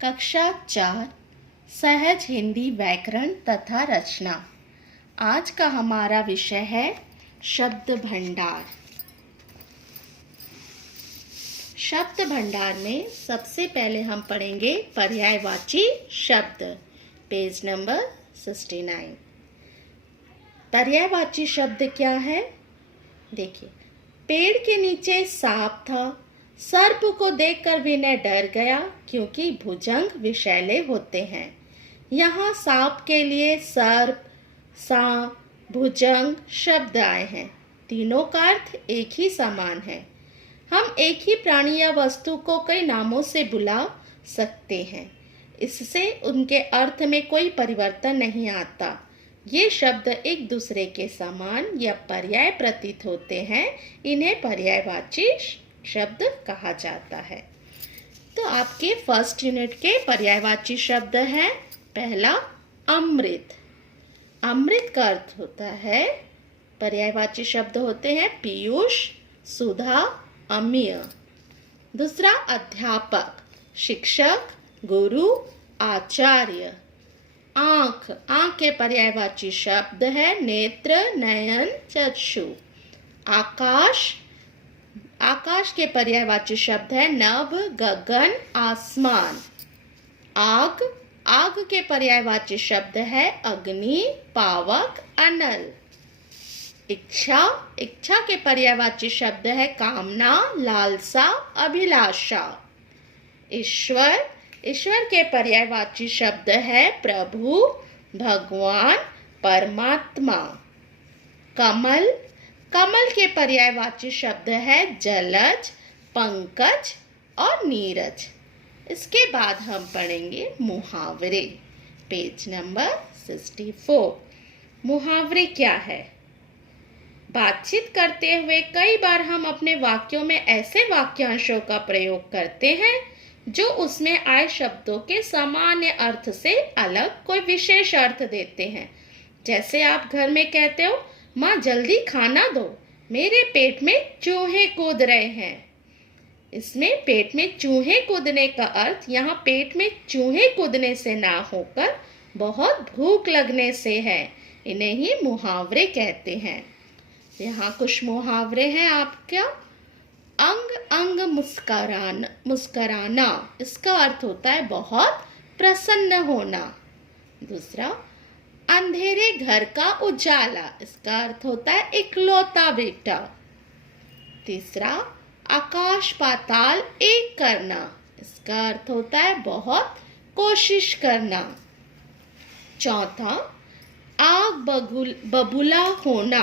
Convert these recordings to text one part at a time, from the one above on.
कक्षा 4 सहज हिंदी व्याकरण तथा रचना। आज का हमारा विषय है शब्द भंडार। शब्द भंडार में सबसे पहले हम पढ़ेंगे पर्यायवाची शब्द, पेज नंबर 69। पर्यायवाची शब्द क्या है? देखिए, पेड़ के नीचे सांप था। सर्प को देखकर विनय डर गया क्योंकि भुजंग विषैले होते हैं। यहाँ सांप के लिए सर्प, सांप, भुजंग शब्द आए हैं। तीनों का अर्थ एक ही समान है। हम एक ही प्राणी या वस्तु को कई नामों से बुला सकते हैं, इससे उनके अर्थ में कोई परिवर्तन नहीं आता। ये शब्द एक दूसरे के समान या पर्याय प्रतीत होते हैं, इन्हें पर्यायवाची शब्द कहा जाता है। तो आपके फर्स्ट यूनिट के पर्यायवाची शब्द हैं। पहला अमृत। अमृत का अर्थ होता है, पर्यायवाची शब्द होते हैं पीयूष, सुधा, अमीय। दूसरा अध्यापक, शिक्षक, गुरु, आचार्य। आँख, आँख के पर्यायवाची शब्द है नेत्र, नयन, चक्षु। आकाश, आकाश के पर्यायवाची शब्द है नभ, गगन, आसमान। आग, आग के पर्यायवाची शब्द है अग्नि, पावक, अनल। इच्छा, इच्छा के पर्यायवाची शब्द है कामना, लालसा, अभिलाषा। ईश्वर, ईश्वर के पर्यायवाची शब्द है प्रभु, भगवान, परमात्मा। कमल, कमल के पर्यायवाची शब्द है जलज, पंकज और नीरज। इसके बाद हम पढ़ेंगे मुहावरे, पेज नंबर 64। मुहावरे क्या है? बातचीत करते हुए कई बार हम अपने वाक्यों में ऐसे वाक्यांशों का प्रयोग करते हैं जो उसमें आए शब्दों के सामान्य अर्थ से अलग कोई विशेष अर्थ देते हैं। जैसे आप घर में कहते हो, माँ जल्दी खाना दो, मेरे पेट में चूहे कूद रहे हैं। इसमें पेट में चूहे कूदने का अर्थ यहाँ पेट में चूहे कूदने से ना होकर बहुत भूख लगने से है। इन्हें ही मुहावरे कहते हैं। यहाँ कुछ मुहावरे हैं आपका। अंग अंग मुस्कुराना, मुस्कुराना, इसका अर्थ होता है बहुत प्रसन्न होना। दूसरा, अंधेरे घर का उजाला, इसका अर्थ होता है इकलौता बेटा। तीसरा, आकाश पाताल एक करना, इसका अर्थ होता है बहुत कोशिश करना। चौथा, आग बबूला होना,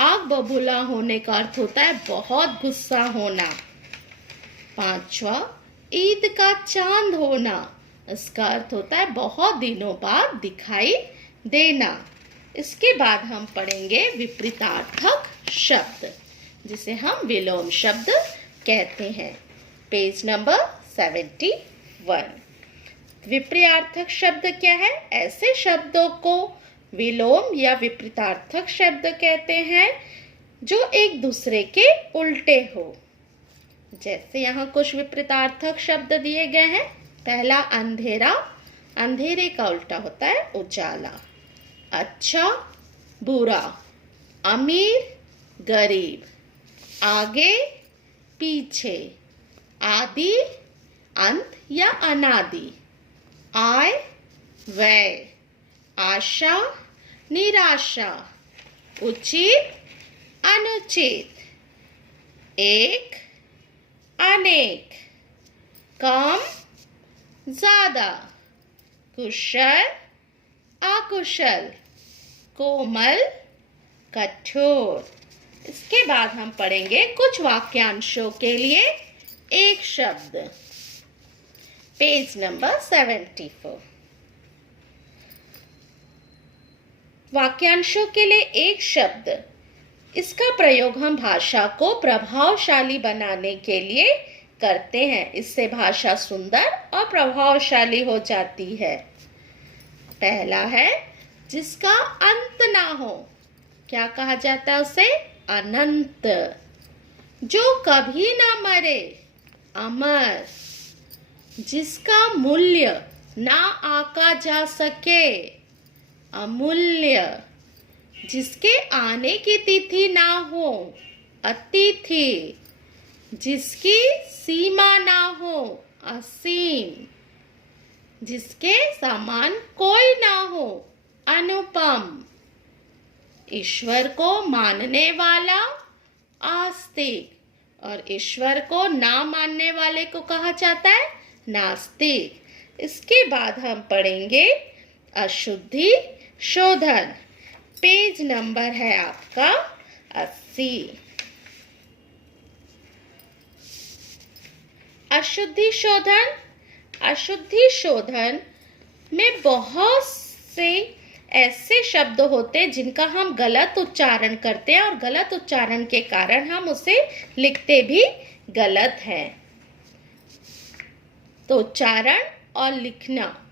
आग बबूला होने का अर्थ होता है बहुत गुस्सा होना। पांचवा, ईद का चांद होना, इसका अर्थ होता है बहुत दिनों बाद दिखाई देना। इसके बाद हम पढ़ेंगे विपरीतार्थक शब्द, जिसे हम विलोम शब्द कहते हैं, पेज नंबर 71। विपरीतार्थक शब्द क्या है? ऐसे शब्दों को विलोम या विपरीतार्थक शब्द कहते हैं जो एक दूसरे के उल्टे हो। जैसे यहाँ कुछ विपरीतार्थक शब्द दिए गए हैं। पहला अंधेरा, अंधेरे का उल्टा होता है उजाला। अच्छा, बुरा, अमीर, गरीब। आगे, पीछे। आदि, अंत या अनादि। आय, व्यय। आशा, निराशा। उचित, अनुचित। एक, अनेक। कम, ज्यादा। कुशल, अकुशल। कोमल, कठोर। इसके बाद हम पढ़ेंगे कुछ वाक्यांशों के लिए एक शब्द, पेज नंबर 74। वाक्यांशों के लिए एक शब्द, इसका प्रयोग हम भाषा को प्रभावशाली बनाने के लिए करते हैं। इससे भाषा सुंदर और प्रभावशाली हो जाती है। पहला है जिसका अंत ना हो, क्या कहा जाता है उसे? अनंत। जो कभी ना मरे, अमर। जिसका मूल्य ना आका जा सके, अमूल्य। जिसके आने की तिथि ना हो, अतिथि। जिसकी सीमा ना हो, असीम। जिसके समान कोई ना हो, अनुपम। ईश्वर को मानने वाला, आस्तिक। और ईश्वर को ना मानने वाले को कहा जाता है नास्तिक। इसके बाद हम पढ़ेंगे अशुद्धि शोधन। पेज नंबर है आपका 80। अशुद्धि शोधन। अशुद्धि शोधन में बहुत से ऐसे शब्द होते हैं जिनका हम गलत उच्चारण करते हैं और गलत उच्चारण के कारण हम उसे लिखते भी गलत है। तो उच्चारण और लिखना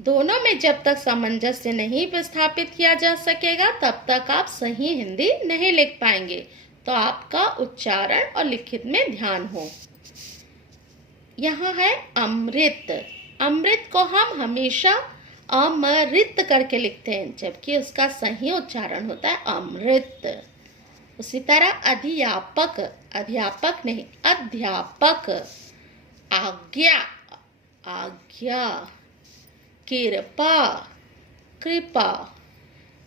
दोनों में जब तक सामंजस्य नहीं स्थापित किया जा सकेगा तब तक आप सही हिंदी नहीं लिख पाएंगे। तो आपका उच्चारण और लिखित में ध्यान हो। यहाँ है अमृत। अमृत को हम हमेशा अमृत करके लिखते हैं, जबकि उसका सही उच्चारण होता है अमृत। उसी तरह अध्यापक, अध्यापक नहीं अध्यापक। आज्ञा, आज्ञा। कृपा, कृपा।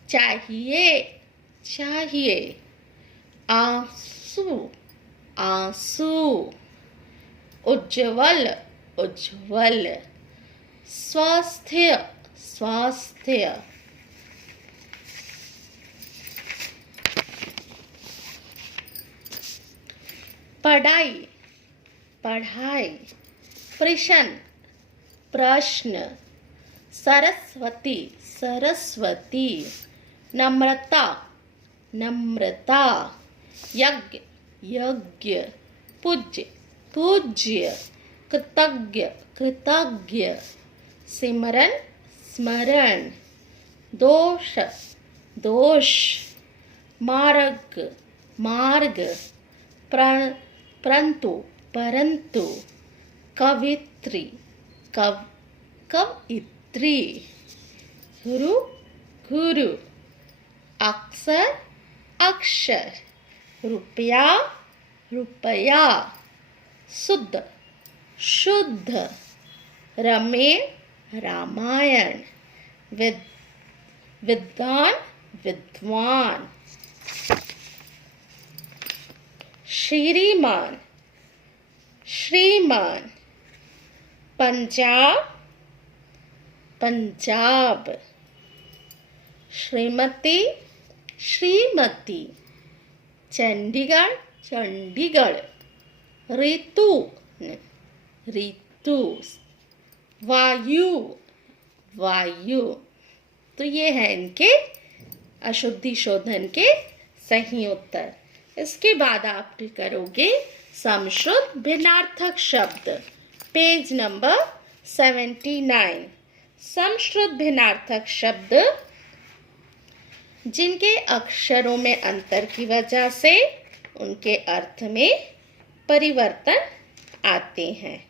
चाहिए, चाहिए। आंसू, आंसू। उज्ज्वल, उज्ज्वल। स्वास्थ्य, स्वास्थ्य। पढ़ाई, पढ़ाई। प्रश्न, प्रश्न। सरस्वती, सरस्वती। नम्रता, नम्रता। यज्ञ, यज्ञ। पूज्य, पूज्य। कृतज्ञ, कृतज्ञ। सिमरन, स्मरण। दोष, दोष। मार्ग, मार्ग। परंतु, परंतु। कवित्री, कवित्री। गुरु, गुरु। अक्षर, अक्षर। रुपया, रुपया। शुद्ध, शुद्ध। रमेण, रामायण। विद्वान, विद्वान। श्रीमान, श्रीमान। पंजाब, पंजाब। श्रीमती, श्रीमती। चंडीगढ़, चंडीगढ़। ऋतु, ऋतु। वायु, वायु। तो ये है इनके अशुद्धि शोधन के सही उत्तर। इसके बाद आप करोगे समश्रुत भिन्नार्थक शब्द। Page number 79। समश्रुत भिन्नार्थक शब्द जिनके अक्षरों में अंतर की वजह से उनके अर्थ में परिवर्तन आते हैं।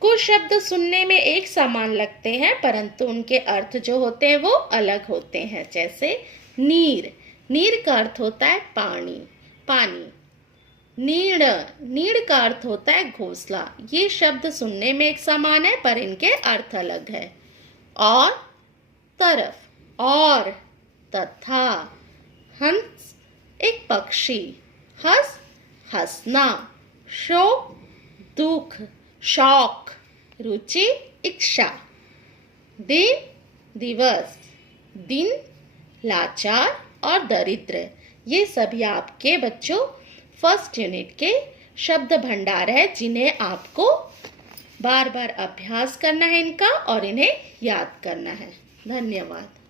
कुछ शब्द सुनने में एक समान लगते हैं परंतु उनके अर्थ जो होते हैं वो अलग होते हैं। जैसे नीर, नीर का अर्थ होता है पानी, पानी। नीड़, नीड़ का अर्थ होता है घोंसला। ये शब्द सुनने में एक समान है पर इनके अर्थ अलग है। और तरफ, और, तथा। हंस, एक पक्षी। हंस, हंसना। शोक, दुख, शौक। रुचि, इच्छा। दिन, दिवस। दिन, लाचार और दरिद्र। ये सभी आपके बच्चों फर्स्ट यूनिट के शब्द भंडार है जिन्हें आपको बार बार अभ्यास करना है इनका और इन्हें याद करना है। धन्यवाद।